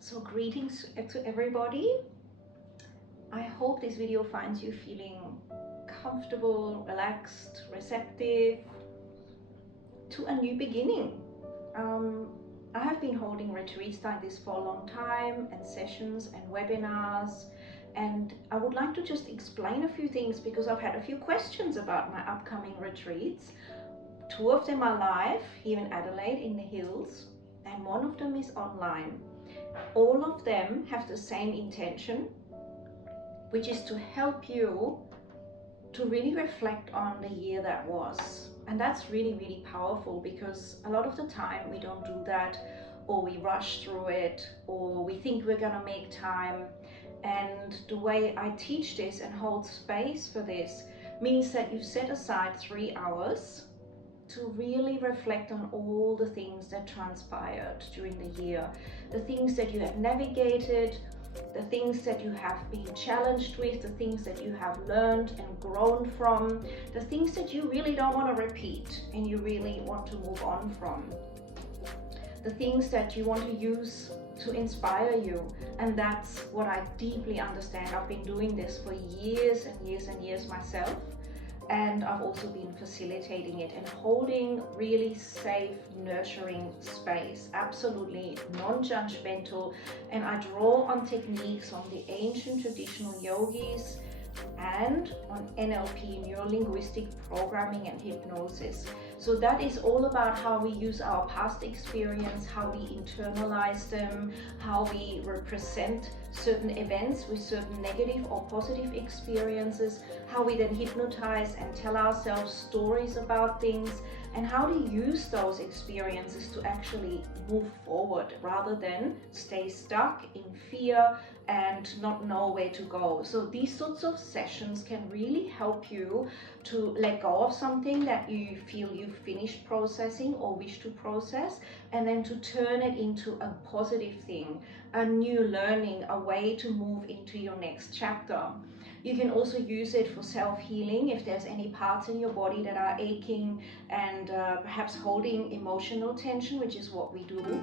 So greetings to everybody. I hope this video finds you feeling comfortable, relaxed, receptive to a new beginning. I have been holding retreats like this for a long time, and sessions and webinars, and I would like to just explain a few things because I've had a few questions about my upcoming retreats. Two of them are live here in Adelaide in the hills, and one of them is online. All of them have the same intention, which is to help you to really reflect on the year that was. And that's really, really powerful because a lot of the time we don't do that, or we rush through it, or we think we're gonna make time. And the way I teach this and hold space for this means that you set aside 3 hours to really reflect on all the things that transpired during the year, the things that you have navigated, the things that you have been challenged with, the things that you have learned and grown from, the things that you really don't want to repeat and you really want to move on from, the things that you want to use to inspire you. And that's what I deeply understand. I've been doing this for years and years and years myself. And I've also been facilitating it and holding really safe, nurturing space, absolutely non-judgmental. And I draw on techniques on the ancient traditional yogis and on NLP, neuro-linguistic programming and hypnosis. So that is all about how we use our past experience, how we internalize them, how we represent certain events with certain negative or positive experiences, how we then hypnotize and tell ourselves stories about things, and how to use those experiences to actually move forward rather than stay stuck in fear and not know where to go. So these sorts of sessions can really help you to let go of something that you feel you've finished processing or wish to process, and then to turn it into a positive thing, a new learning, a way to move into your next chapter. You can also use it for self-healing if there's any parts in your body that are aching and perhaps holding emotional tension, which is what we do.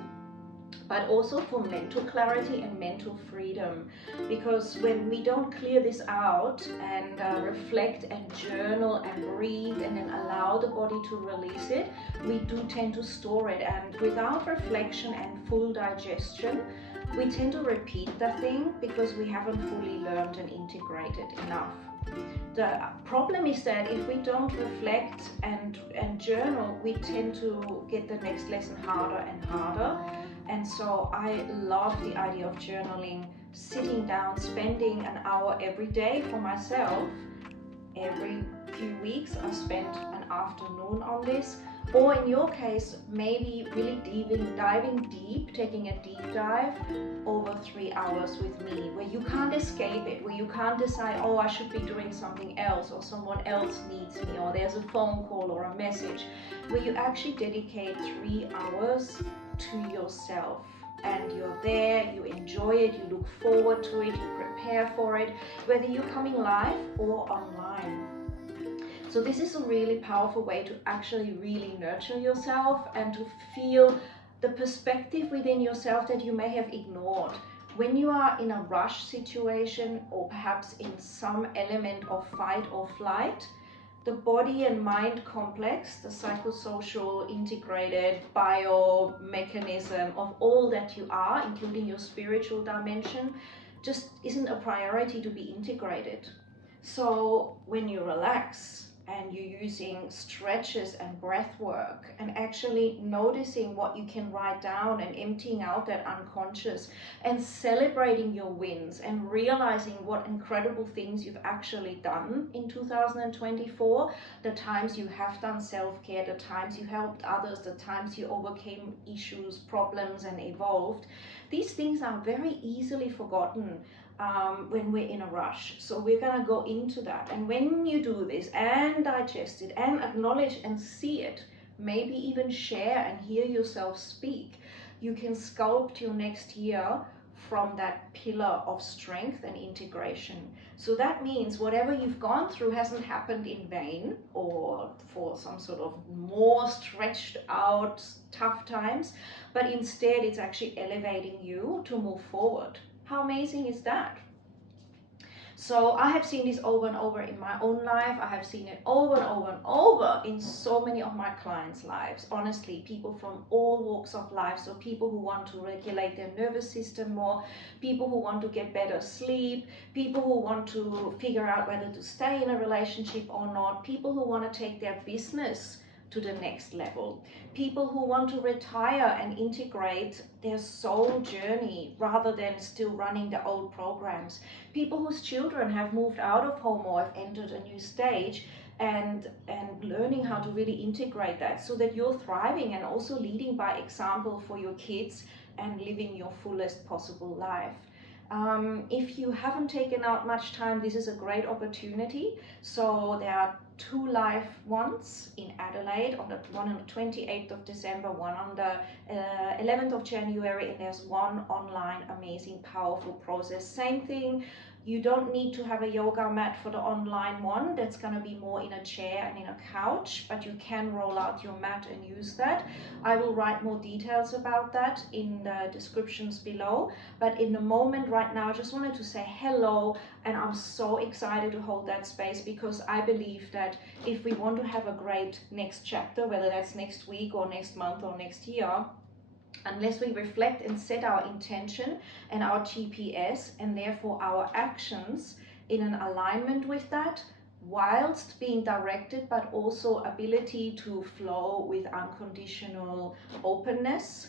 But also for mental clarity and mental freedom, because when we don't clear this out and reflect and journal and breathe and then allow the body to release it, we do tend to store it, and without reflection and full digestion we tend to repeat the thing because we haven't fully learned and integrated enough. The problem is that if we don't reflect and journal, we tend to get the next lesson harder and harder. And so I love the idea of journaling, sitting down, spending an hour every day for myself. Every few weeks I spend an afternoon on this, or in your case maybe really diving deep, taking a deep dive over 3 hours with me, where you can't escape it, where you can't decide, oh, I should be doing something else, or someone else needs me, or there's a phone call or a message, where you actually dedicate 3 hours to yourself. And you're there, you enjoy it, you look forward to it, you prepare for it, whether you're coming live or online. So this is a really powerful way to actually really nurture yourself and to feel the perspective within yourself that you may have ignored. When you are in a rush situation, or perhaps in some element of fight or flight, the body and mind complex, the psychosocial integrated biomechanism of all that you are, including your spiritual dimension, just isn't a priority to be integrated. So when you relax and you're using stretches and breath work and actually noticing what you can write down and emptying out that unconscious and celebrating your wins and realizing what incredible things you've actually done in 2024, the times you have done self-care, the times you helped others, the times you overcame issues, problems and evolved, these things are very easily forgotten when we're in a rush. So we're gonna go into that, and when you do this and digest it and acknowledge and see it, maybe even share and hear yourself speak, you can sculpt your next year from that pillar of strength and integration. So that means whatever you've gone through hasn't happened in vain or for some sort of more stretched out tough times, but instead it's actually elevating you to move forward. How amazing is that? So I have seen this over and over in my own life. I have seen it over and over and over in so many of my clients' lives. Honestly, people from all walks of life. So people who want to regulate their nervous system more, people who want to get better sleep, people who want to figure out whether to stay in a relationship or not, people who want to take their business to the next level, people who want to retire and integrate their soul journey rather than still running the old programs, people whose children have moved out of home or have entered a new stage, and learning how to really integrate that so that you're thriving and also leading by example for your kids and living your fullest possible life. If you haven't taken out much time, this is a great opportunity. So there are 2 live ones in Adelaide, one on the 28th of December, one on the 11th of January, and there's one online amazing, powerful process. Same thing. You don't need to have a yoga mat for the online one. That's going to be more in a chair and in a couch, but you can roll out your mat and use that. I will write more details about that in the descriptions below. But in the moment right now, I just wanted to say hello, and I'm so excited to hold that space because I believe that if we want to have a great next chapter, whether that's next week or next month or next year, unless we reflect and set our intention and our GPS and therefore our actions in an alignment with that, whilst being directed, but also ability to flow with unconditional openness,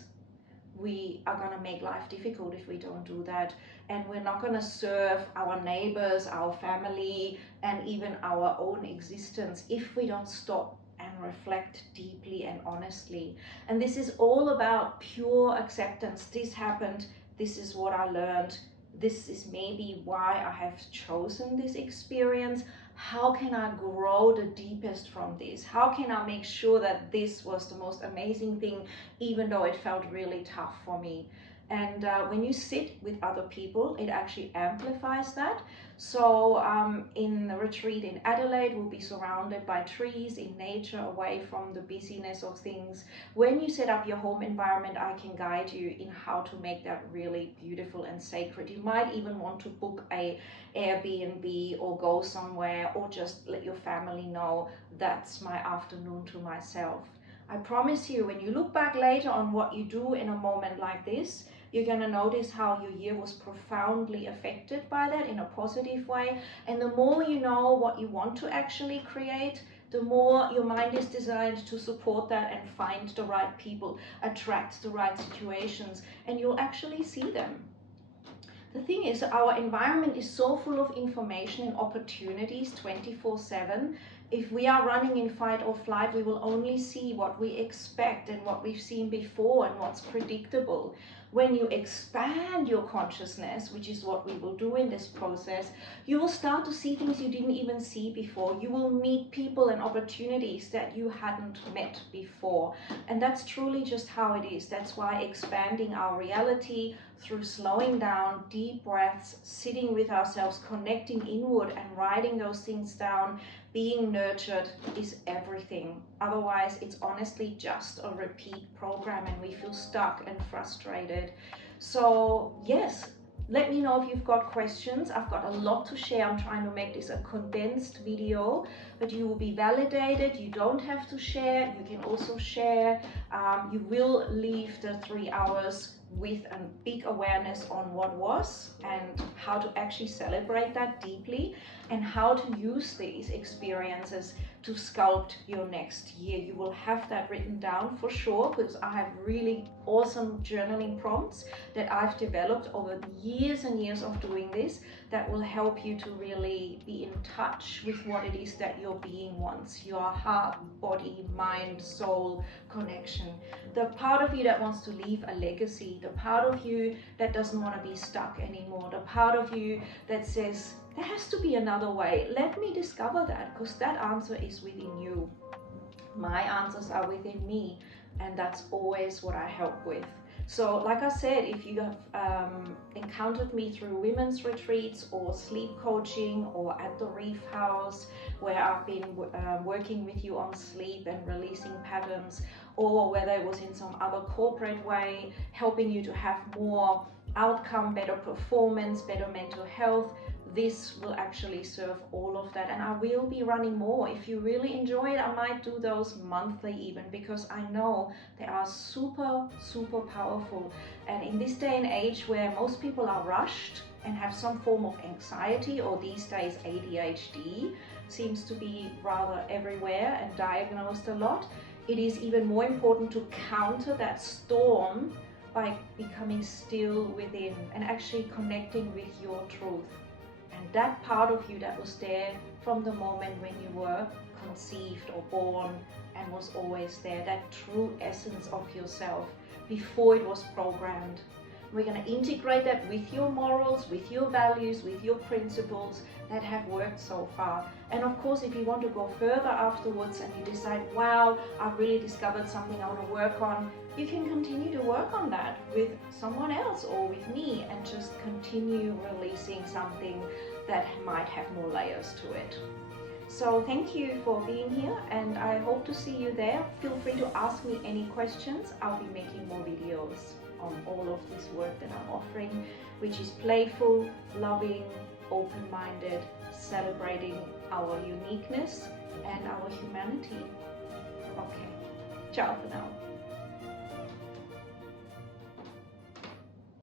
we are going to make life difficult if we don't do that. And we're not going to serve our neighbors, our family, and even our own existence if we don't stop and reflect deeply and honestly. And this is all about pure acceptance. This happened, this is what I learned, this is maybe why I have chosen this experience. How can I grow the deepest from this? How can I make sure that this was the most amazing thing, even though it felt really tough for me? And when you sit with other people, it actually amplifies that. So in the retreat in Adelaide, we'll be surrounded by trees in nature, away from the busyness of things. When you set up your home environment, I can guide you in how to make that really beautiful and sacred. You might even want to book a Airbnb or go somewhere, or just let your family know that's my afternoon to myself. I promise you, when you look back later on what you do in a moment like this, you're going to notice how your year was profoundly affected by that in a positive way. And the more you know what you want to actually create, the more your mind is designed to support that and find the right people, attract the right situations, and you'll actually see them. The thing is, our environment is so full of information and opportunities 24/7. If we are running in fight or flight, we will only see what we expect and what we've seen before and what's predictable. When you expand your consciousness, which is what we will do in this process, you will start to see things you didn't even see before. You will meet people and opportunities that you hadn't met before. And that's truly just how it is. That's why expanding our reality through slowing down, deep breaths, sitting with ourselves, connecting inward and writing those things down, being nurtured is everything. Otherwise, it's honestly just a repeat program and we feel stuck and frustrated. So yes, let me know if you've got questions. I've got a lot to share. I'm trying to make this a condensed video, but you will be validated. You don't have to share. You can also share. You will leave the 3 hours with a big awareness on what was and how to actually celebrate that deeply and how to use these experiences to sculpt your next year. You will have that written down for sure, because I have really awesome journaling prompts that I've developed over years and years of doing this that will help you to really be in touch with what it is that your being wants, your heart, body, mind, soul connection. The part of you that wants to leave a legacy, the part of you that doesn't want to be stuck anymore, the part of you that says, there has to be another way. Let me discover that, because that answer is within you. My answers are within me, and that's always what I help with. So like I said, if you have encountered me through women's retreats or sleep coaching or at the Reef House, where I've been working with you on sleep and releasing patterns, or whether it was in some other corporate way, helping you to have more outcome, better performance, better mental health, this will actually serve all of that. And I will be running more. If you really enjoy it, I might do those monthly even, because I know they are super, super powerful. And in this day and age where most people are rushed and have some form of anxiety, or these days ADHD seems to be rather everywhere and diagnosed a lot, it is even more important to counter that storm by becoming still within and actually connecting with your truth. And that part of you that was there from the moment when you were conceived or born and was always there, that true essence of yourself before it was programmed. We're going to integrate that with your morals, with your values, with your principles that have worked so far. And of course, if you want to go further afterwards and you decide, wow, I've really discovered something I want to work on, you can continue to work on that with someone else or with me, and just continue releasing something that might have more layers to it. So thank you for being here, and I hope to see you there. Feel free to ask me any questions. I'll be making more videos on all of this work that I'm offering, which is playful, loving, open-minded, celebrating our uniqueness and our humanity. Okay, ciao for now.